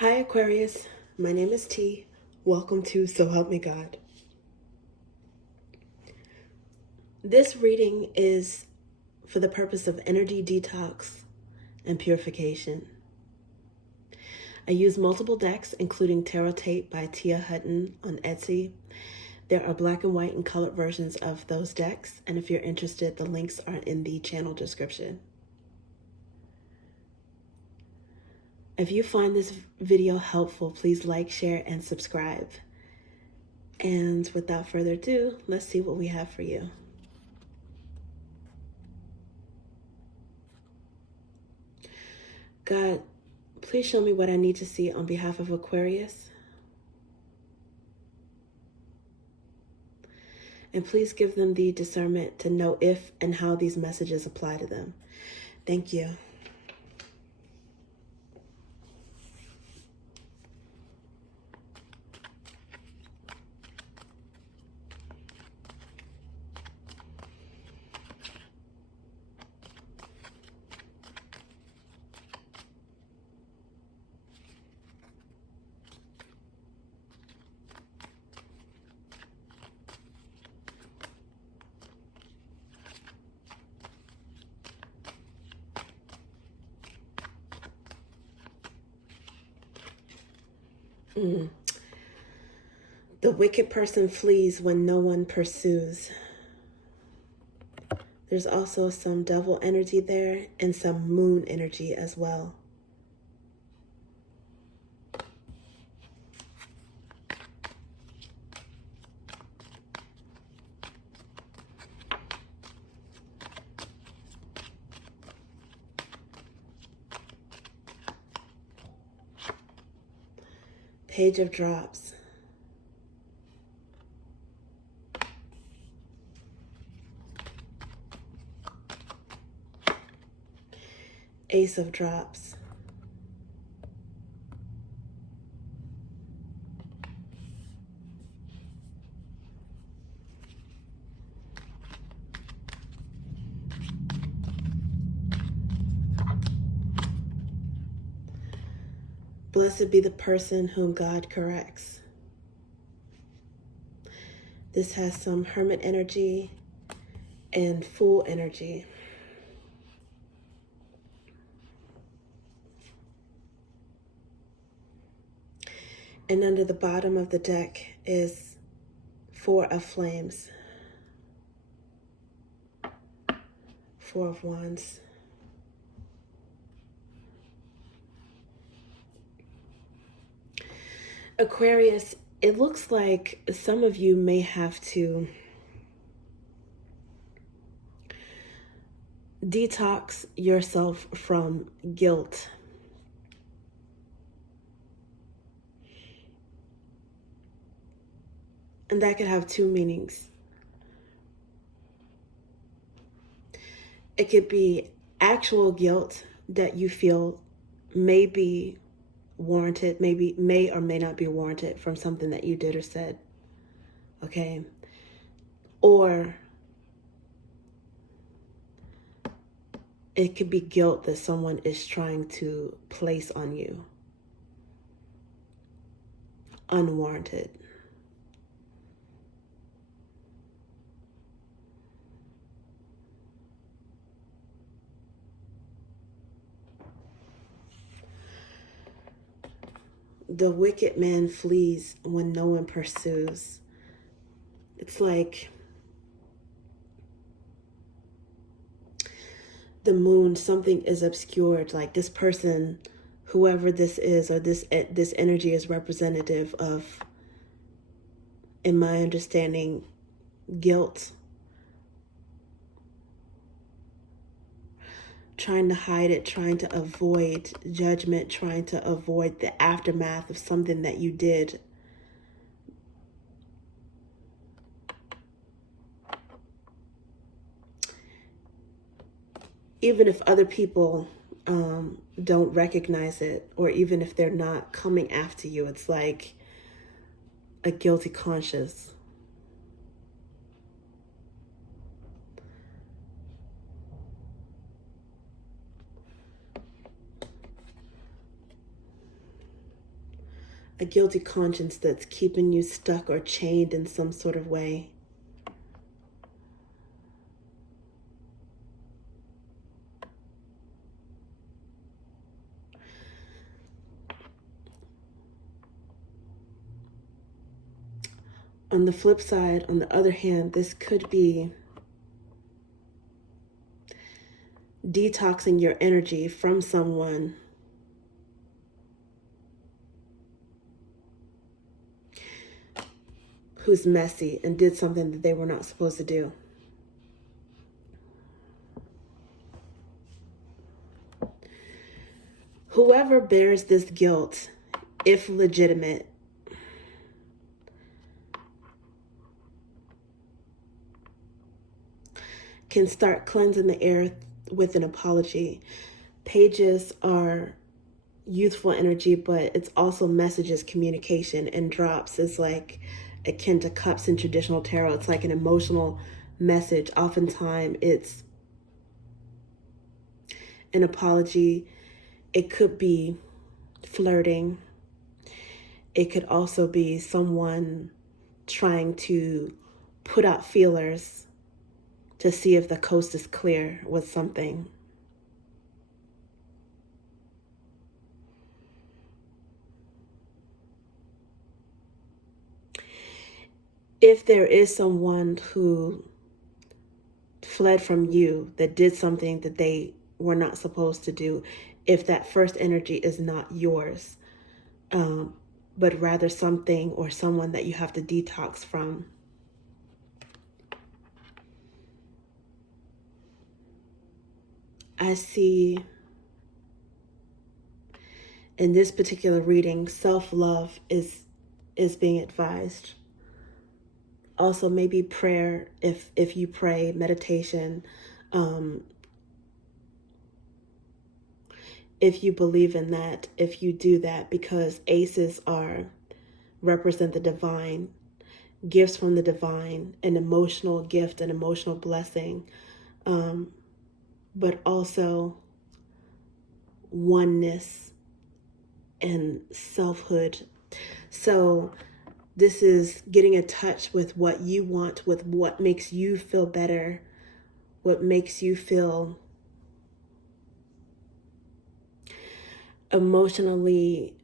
Hi Aquarius, my name is T. Welcome to So Help Me God. This reading is for the purpose of energy detox and purification. I use multiple decks, including Tarot Tape by Tia Hutton on Etsy. There are black and white and colored versions of those decks, and if you're interested, the links are in the channel description. If you find this video helpful, please like, share, and subscribe. And without further ado, let's see what we have for you. God, please show me what I need to see on behalf of Aquarius. And please give them the discernment to know if and how these messages apply to them. Thank you. The wicked person flees when no one pursues. There's also some devil energy there and some moon energy as well. Page of Drops. Ace of Drops. Blessed be the person whom God corrects. This has some Hermit energy and Fool energy. And under the bottom of the deck is Four of Flames. Four of Wands. Aquarius, it looks like some of you may have to detox yourself from guilt. And that could have two meanings. It could be actual guilt that you feel may be warranted, may or may not be warranted from something that you did or said. Okay? Or it could be guilt that someone is trying to place on you. Unwarranted. The wicked man flees when no one pursues. It's like the moon, something is obscured. Like this person, whoever this is, or this energy is representative of, in my understanding, guilt. Trying to hide it, trying to avoid judgment, trying to avoid the aftermath of something that you did. Even if other people don't recognize it, or even if they're not coming after you, it's like a guilty conscience. a guilty conscience that's keeping you stuck or chained in some sort of way. On the flip side, on the other hand, this could be detoxing your energy from someone who's messy and did something that they were not supposed to do. Whoever bears this guilt, if legitimate, can start cleansing the air with an apology. Pages are youthful energy, but it's also messages, communication, and drops is like akin to cups in traditional tarot. It's like an emotional message. Oftentimes it's an apology. It could be flirting. It could also be someone trying to put out feelers to see if the coast is clear with something. If there is someone who fled from you, that did something that they were not supposed to do, if that first energy is not yours, but rather something or someone that you have to detox from, I see in this particular reading, self-love is being advised. Also, maybe prayer, if you pray, meditation, if you believe in that, if you do that, because aces represent the divine, gifts from the divine, an emotional gift, an emotional blessing, but also oneness and selfhood. So this is getting in touch with what you want, with what makes you feel better, what makes you feel emotionally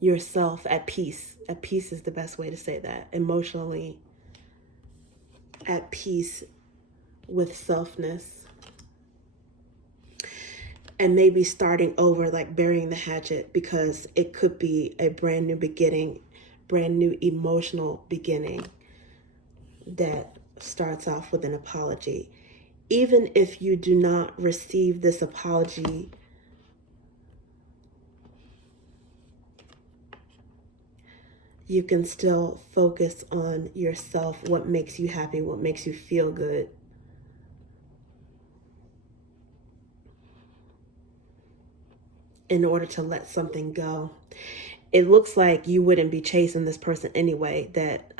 yourself at peace. At peace is the best way to say that. Emotionally at peace with selfness. And maybe starting over, like burying the hatchet, because it could be a brand new beginning, brand new emotional beginning that starts off with an apology. Even if you do not receive this apology, you can still focus on yourself, what makes you happy, what makes you feel good. In order to let something go. It looks like you wouldn't be chasing this person anyway, that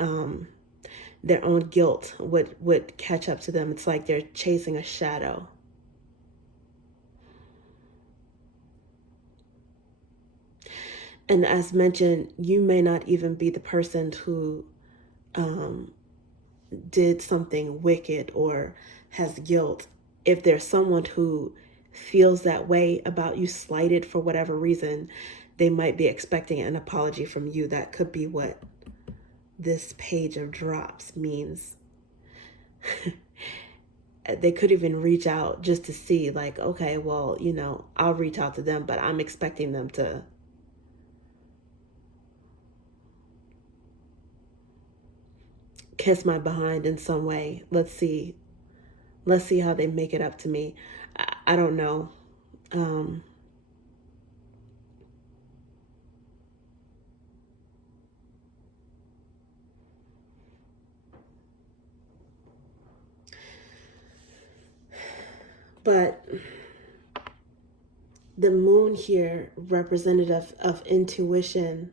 their own guilt would catch up to them. It's like they're chasing a shadow. And as mentioned, you may not even be the person who did something wicked or has guilt. If there's someone who feels that way about you, slighted for whatever reason, they might be expecting an apology from you. That could be what this page of drops means. They could even reach out just to see, like, okay, well, I'll reach out to them, but I'm expecting them to kiss my behind in some way. Let's see how they make it up to me. I don't know. But the moon here, representative of intuition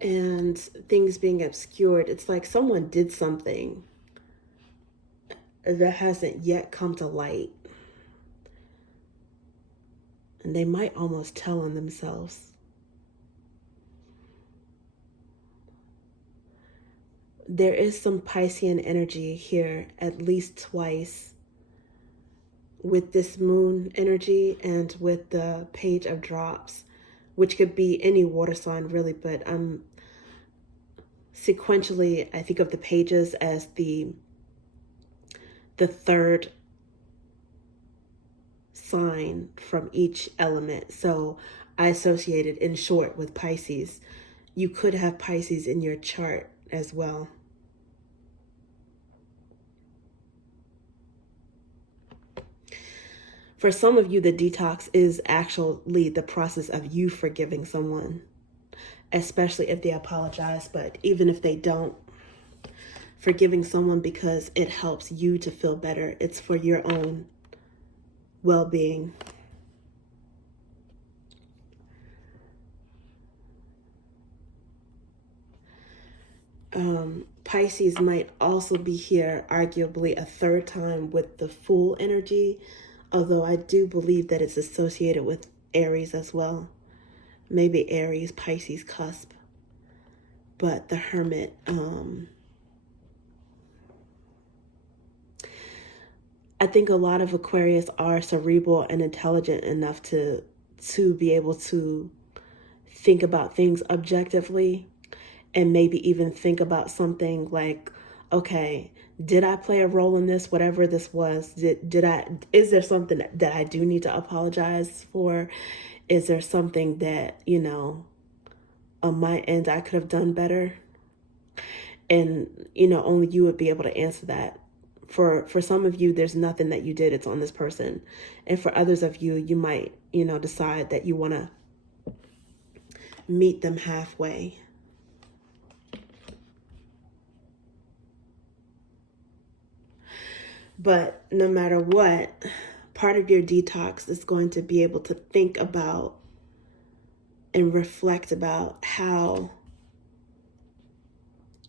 and things being obscured. It's like someone did something that hasn't yet come to light. And they might almost tell on themselves. There is some Piscean energy here at least twice with this moon energy and with the page of drops, which could be any water sign really, but sequentially I think of the pages as the third sign from each element. So I associate it in short with Pisces. You could have Pisces in your chart as well. For some of you, the detox is actually the process of you forgiving someone, especially if they apologize. But even if they don't, forgiving someone because it helps you to feel better. It's for your own well-being. Pisces might also be here arguably a third time with the Fool energy, although I do believe that it's associated with Aries as well. Maybe Aries, Pisces cusp. But the Hermit, I think a lot of Aquarius are cerebral and intelligent enough to be able to think about things objectively, and maybe even think about something like, okay, did I play a role in this, whatever this was? Is there something that I do need to apologize for? Is there something that, on my end I could have done better? And, only you would be able to answer that. For some of you, there's nothing that you did, it's on this person. And for others of you, you might, decide that you want to meet them halfway. But no matter what, part of your detox is going to be able to think about and reflect about how,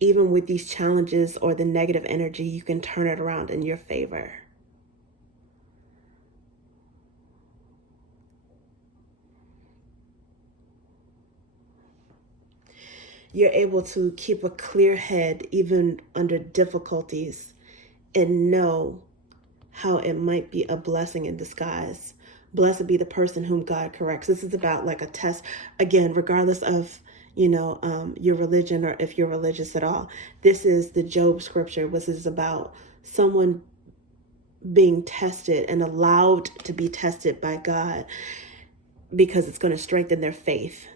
even with these challenges or the negative energy, you can turn it around in your favor. You're able to keep a clear head even under difficulties and know how it might be a blessing in disguise. Blessed be the person whom God corrects. This is about like a test. Again, regardless of, your religion or if you're religious at all. This is the Job scripture, which is about someone being tested and allowed to be tested by God because it's going to strengthen their faith.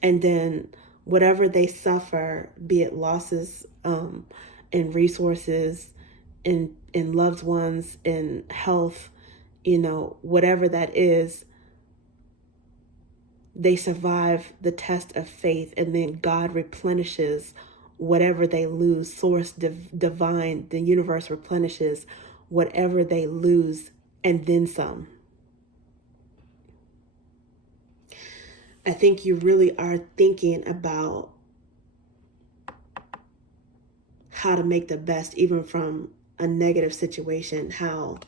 And then whatever they suffer, be it losses in resources, in loved ones, in health, whatever that is, they survive the test of faith, and then God replenishes whatever they lose. Source divine, the universe replenishes whatever they lose and then some. I think you really are thinking about how to make the best even from a negative situation, how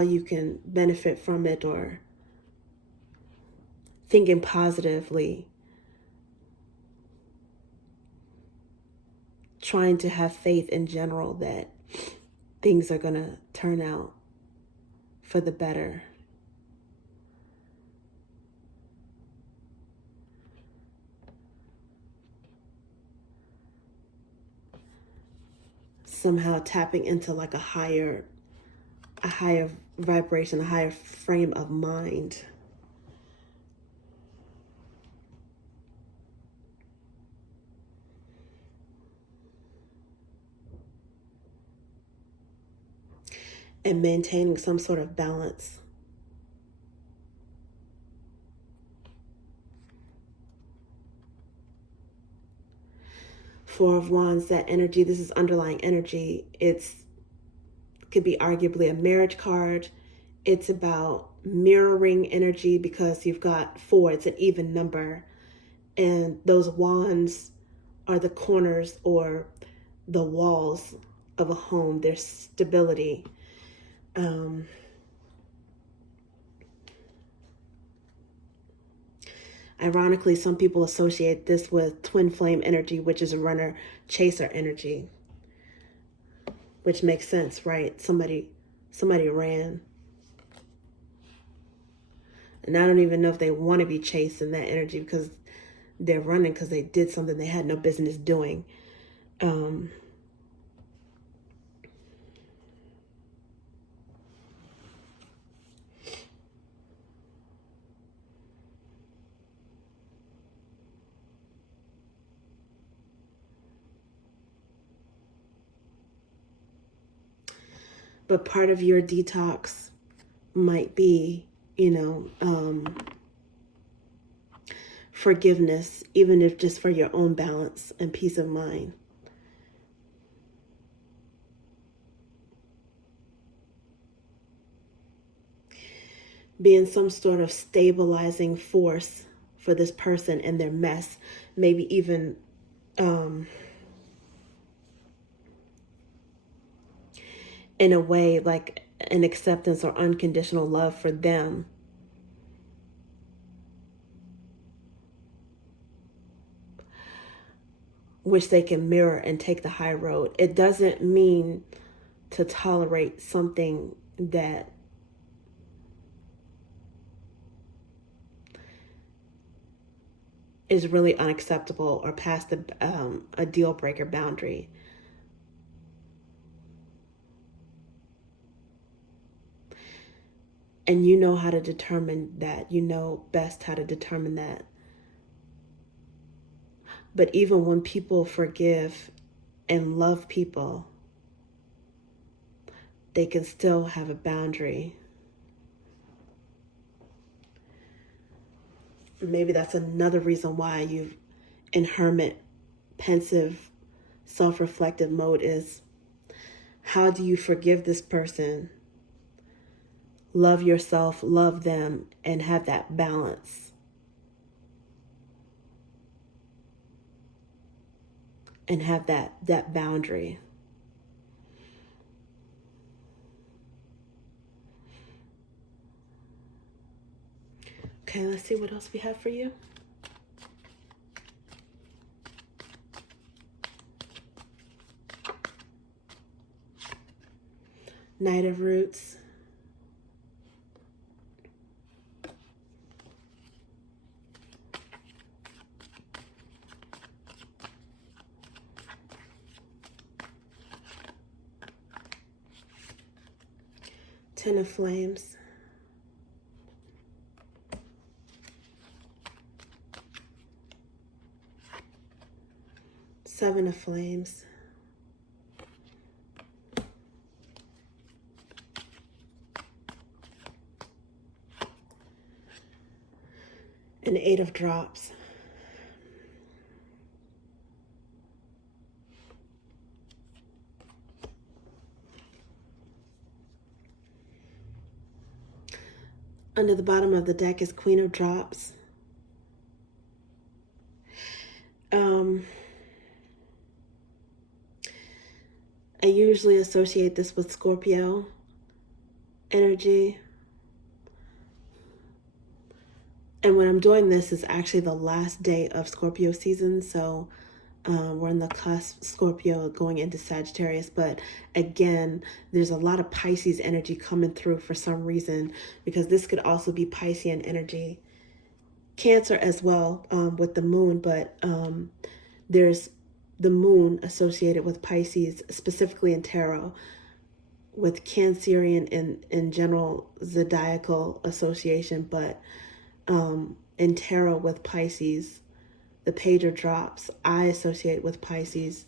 you can benefit from it, or thinking positively, trying to have faith in general that things are going to turn out for the better. Somehow tapping into like a higher vibration, a higher frame of mind. And maintaining some sort of balance. Four of Wands, that energy, this is underlying energy. Could be arguably a marriage card. It's about mirroring energy because you've got 4, it's an even number. And those wands are the corners or the walls of a home, their stability. Ironically, some people associate this with twin flame energy, which is a runner chaser energy, which makes sense, right? Somebody ran. And I don't even know if they want to be chasing that energy, because they're running because they did something they had no business doing. But part of your detox might be, forgiveness, even if just for your own balance and peace of mind. Being some sort of stabilizing force for this person and their mess, maybe even in a way like an acceptance or unconditional love for them. Which they can mirror and take the high road. It doesn't mean to tolerate something that is really unacceptable or past a deal breaker boundary. And you know how to determine that. You know best how to determine that. But even when people forgive and love people, they can still have a boundary. Maybe that's another reason why you, in hermit, pensive, self-reflective mode, is how do you forgive this person, love yourself, love them, and have that balance, and have that boundary. Okay, let's see what else we have for you. Knight of Roots. Ten of Flames. Seven of Flames. And Eight of Drops. Under the bottom of the deck is Queen of Drops. I usually associate this with Scorpio energy. And when I'm doing this, is actually the last day of Scorpio season. So we're in the cusp, Scorpio going into Sagittarius. But again, there's a lot of Pisces energy coming through for some reason, because this could also be Piscean energy. Cancer as well with the moon, but there's the moon associated with Pisces, specifically in tarot, with Cancerian in general zodiacal association, but in tarot with Pisces, the Page of Drops, I associate with Pisces.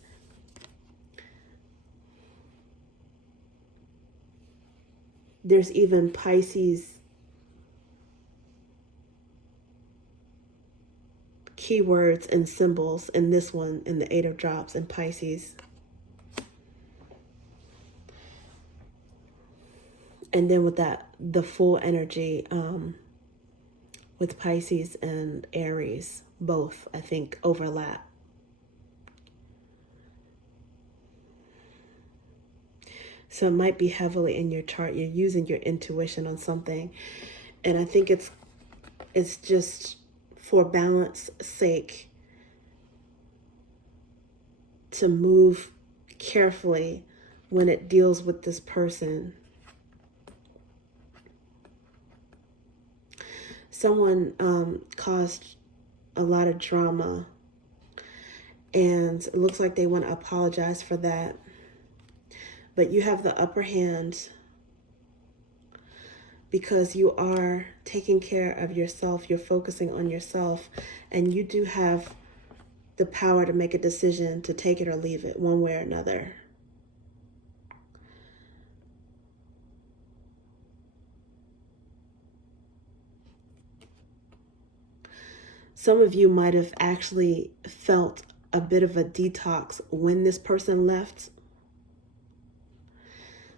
There's even Pisces keywords and symbols in this one, in the Eight of Drops and Pisces. And then with that, the full energy with Pisces and Aries, both, I think, overlap. So it might be heavily in your chart. You're using your intuition on something. And I think it's just for balance sake to move carefully when it deals with this person. Someone caused a lot of drama, and it looks like they want to apologize for that. But you have the upper hand because you are taking care of yourself. You're focusing on yourself, and you do have the power to make a decision to take it or leave it one way or another. Some of you might have actually felt a bit of a detox when this person left.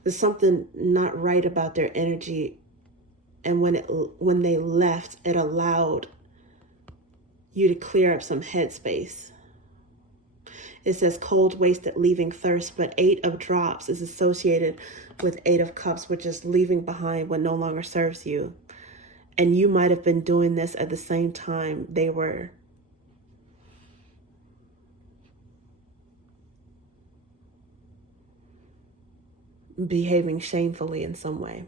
There's something not right about their energy, and when they left, it allowed you to clear up some headspace. It says cold, wasted, leaving thirst, but 8 of drops is associated with 8 of cups, which is leaving behind what no longer serves you. And you might have been doing this at the same time they were behaving shamefully in some way.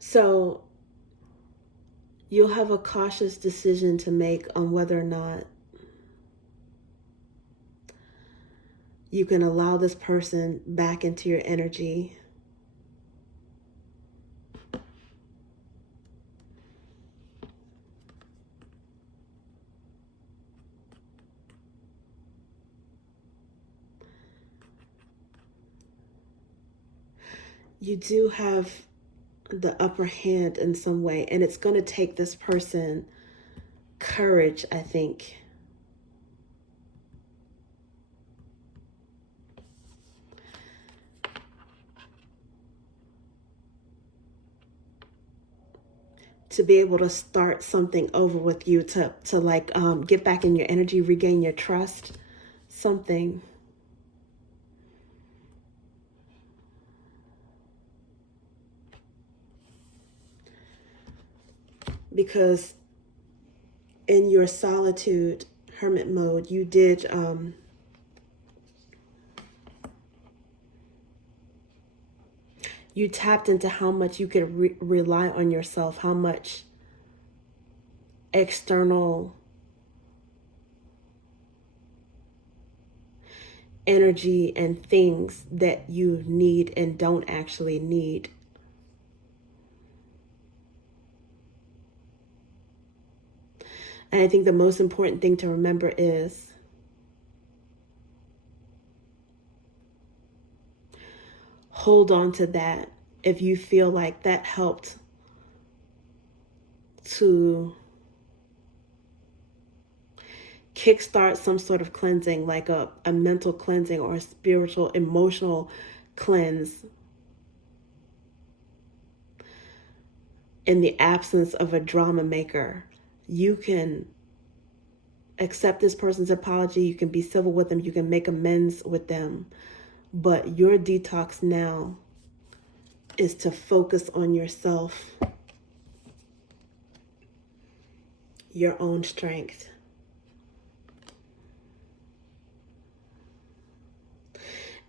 So you'll have a cautious decision to make on whether or not you can allow this person back into your energy. You do have the upper hand in some way, and it's going to take this person courage, I think. To be able to start something over with you, to like get back in your energy, regain your trust, something. Because in your solitude, hermit mode, you did you tapped into how much you could rely on yourself, how much external energy and things that you need and don't actually need. And I think the most important thing to remember is hold on to that if you feel like that helped to kickstart some sort of cleansing, like a mental cleansing or a spiritual, emotional cleanse in the absence of a drama maker. You can accept this person's apology. You can be civil with them. You can make amends with them. But your detox now is to focus on yourself, your own strength.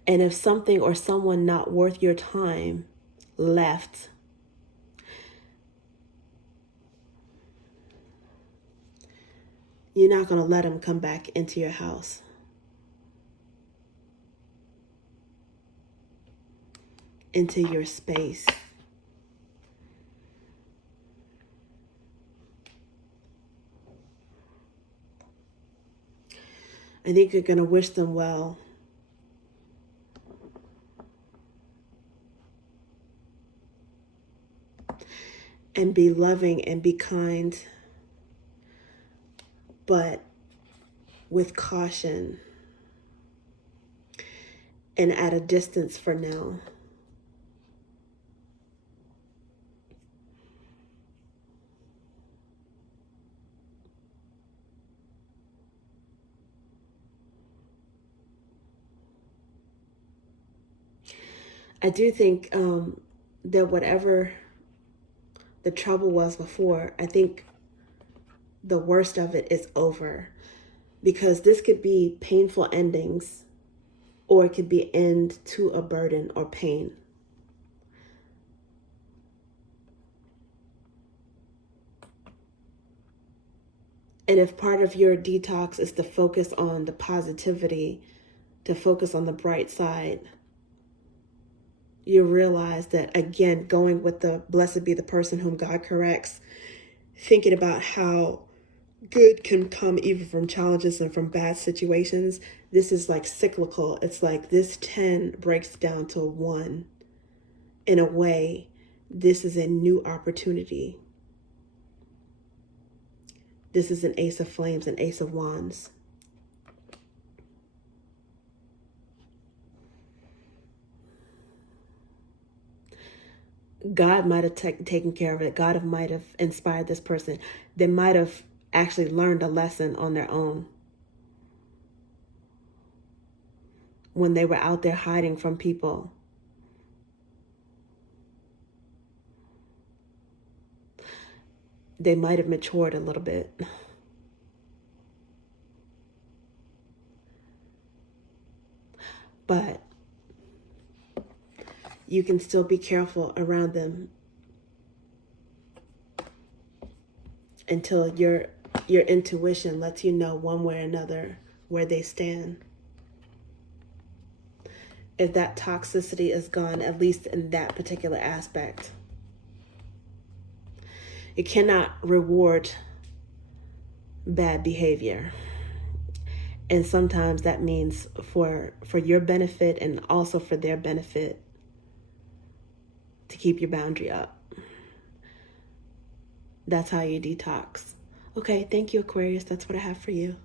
And if something or someone not worth your time left, you're not going to let them come back into your house. Into your space. I think you're going to wish them well. And be loving and be kind, but with caution and at a distance for now. I do think that whatever the trouble was before, I think the worst of it is over, because this could be painful endings, or it could be end to a burden or pain. And if part of your detox is to focus on the positivity, to focus on the bright side, you realize that, again, going with the blessed be the person whom God corrects, thinking about how good can come even from challenges and from bad situations. This is like cyclical. It's like this 10 breaks down to 1. In a way, this is a new opportunity. This is an Ace of Flames, an Ace of Wands. God might have taken care of it. God might have inspired this person. They might have actually learned a lesson on their own when they were out there hiding from people. They might have matured a little bit. But you can still be careful around them until your intuition lets you know one way or another where they stand. If that toxicity is gone, at least in that particular aspect. You cannot reward bad behavior. And sometimes that means for your benefit and also for their benefit to keep your boundary up. That's how you detox. Okay, thank you, Aquarius. That's what I have for you.